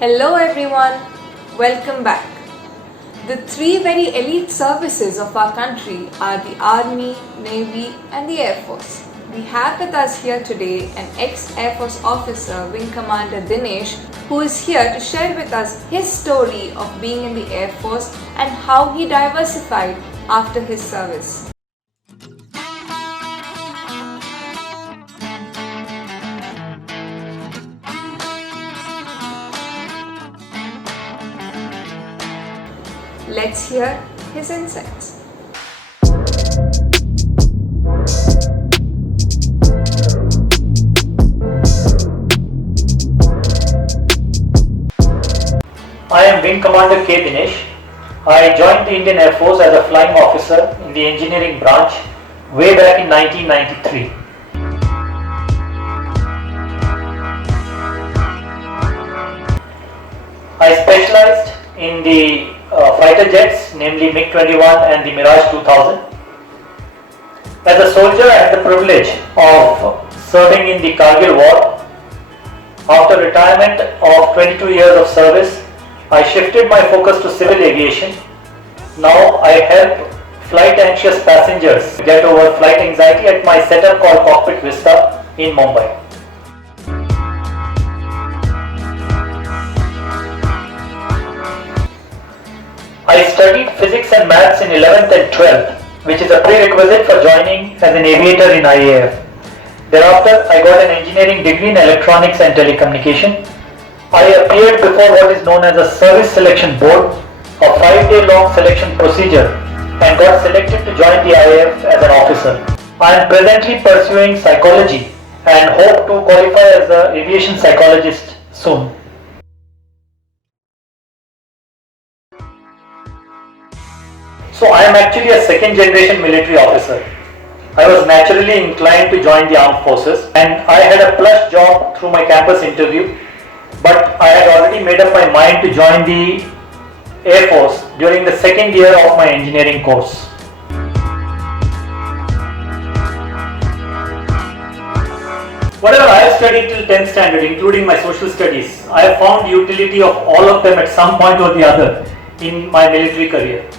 Hello everyone, welcome back. The three very elite services of our country are the Army, Navy and the Air Force. We have with us here today an ex-Air Force officer, Wing Commander Dinesh, who is here to share with us his story of being in the Air Force and how he diversified after his service. Let's hear his insights. I am Wing Commander K. Dinesh. I joined the Indian Air Force as a flying officer in the engineering branch way back in 1993. I specialized in the fighter jets, namely MiG-21 and the Mirage 2000. As a soldier, I had the privilege of serving in the Kargil War. After retirement of 22 years of service, I shifted my focus to civil aviation. Now I help flight-anxious passengers get over flight anxiety at my setup called Cockpit Vista in Mumbai. I studied physics and maths in 11th and 12th, which is a prerequisite for joining as an aviator in IAF. Thereafter, I got an engineering degree in electronics and telecommunication. I appeared before what is known as a service selection board, a 5-day-long selection procedure, and got selected to join the IAF as an officer. I am presently pursuing psychology and hope to qualify as an aviation psychologist soon. So I am actually a second generation military officer. I was naturally inclined to join the armed forces and I had a plush job through my campus interview, but I had already made up my mind to join the Air Force during the second year of my engineering course. Whatever I have studied till 10th standard, including my social studies, I have found the utility of all of them at some point or the other in my military career.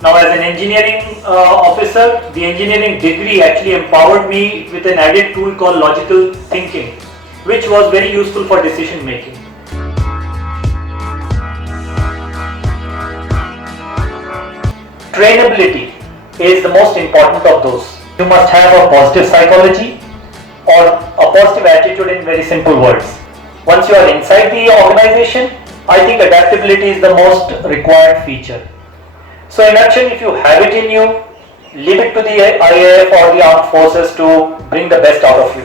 Now, as an engineering officer, the engineering degree actually empowered me with an added tool called logical thinking, which was very useful for decision making. Trainability is the most important of those. You must have a positive psychology or a positive attitude in very simple words. Once you are inside the organization, I think adaptability is the most required feature. So in action, if you have it in you, leave it to the IAF or the armed forces to bring the best out of you.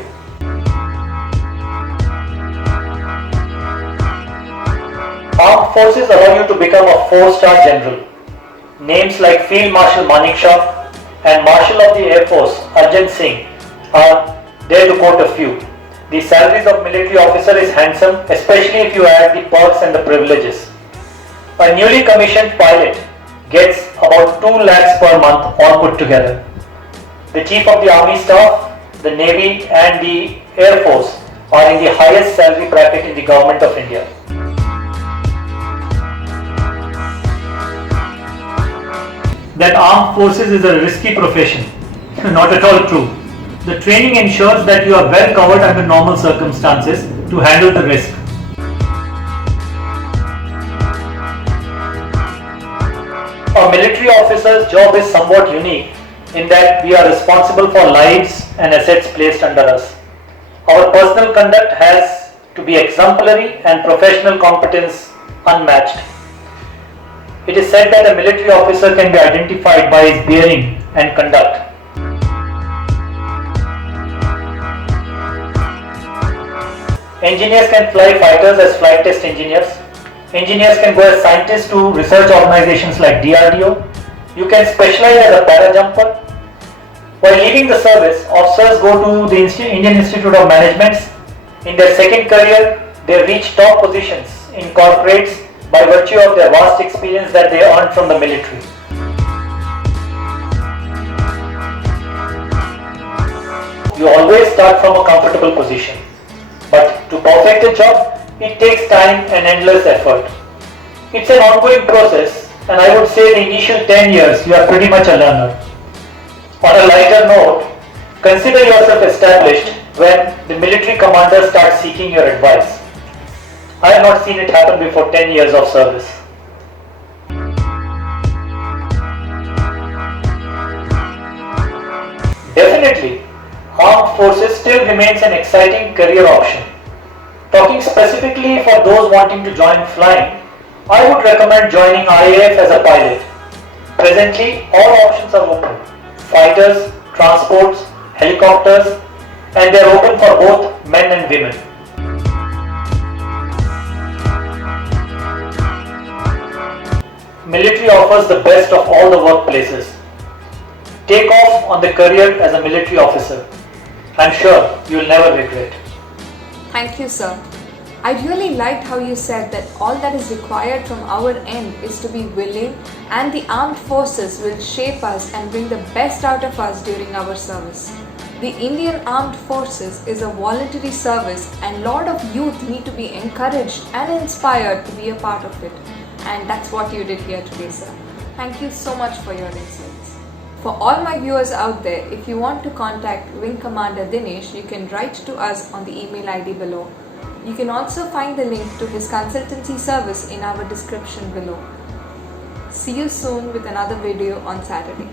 Armed forces allow you to become a 4-star general. Names like Field Marshal Manekshaw and Marshal of the Air Force Arjun Singh are there to quote a few. The salaries of military officer is handsome, especially if you add the perks and the privileges. A newly commissioned pilot gets about 2 lakhs per month all put together. The Chief of the Army Staff, the Navy and the Air Force are in the highest salary bracket in the Government of India. That armed forces is a risky profession. Not at all true. The training ensures that you are well covered under normal circumstances to handle the risk. A military officer's job is somewhat unique in that we are responsible for lives and assets placed under us. Our personal conduct has to be exemplary and professional competence unmatched. It is said that a military officer can be identified by his bearing and conduct. Engineers can fly fighters as flight test engineers. Engineers can go as scientists to research organizations like DRDO. You can specialize as a para-jumper. While leaving the service, officers go to the Indian Institute of Management. In their second career, they reach top positions in corporates by virtue of their vast experience that they earned from the military. You always start from a comfortable position, but to perfect a job, It takes time and endless effort. It's an ongoing process, and I would say the initial 10 years you are pretty much a learner. On a lighter note, consider yourself established when the military commander starts seeking your advice. I have not seen it happen before 10 years of service. Definitely, armed forces still remains an exciting career option. Talking specifically for those wanting to join flying, I would recommend joining IAF as a pilot. Presently, all options are open: fighters, transports, helicopters, and they are open for both men and women. Military offers the best of all the workplaces. Take off on the career as a military officer. I'm sure you'll never regret. Thank you, sir. I really liked how you said that all that is required from our end is to be willing, and the armed forces will shape us and bring the best out of us during our service. The Indian Armed Forces is a voluntary service, and lot of youth need to be encouraged and inspired to be a part of it. And that's what you did here today, sir. Thank you so much for your insights. For all my viewers out there, if you want to contact Wing Commander Dinesh, you can write to us on the email ID below. You can also find the link to his consultancy service in our description below. See you soon with another video on Saturday.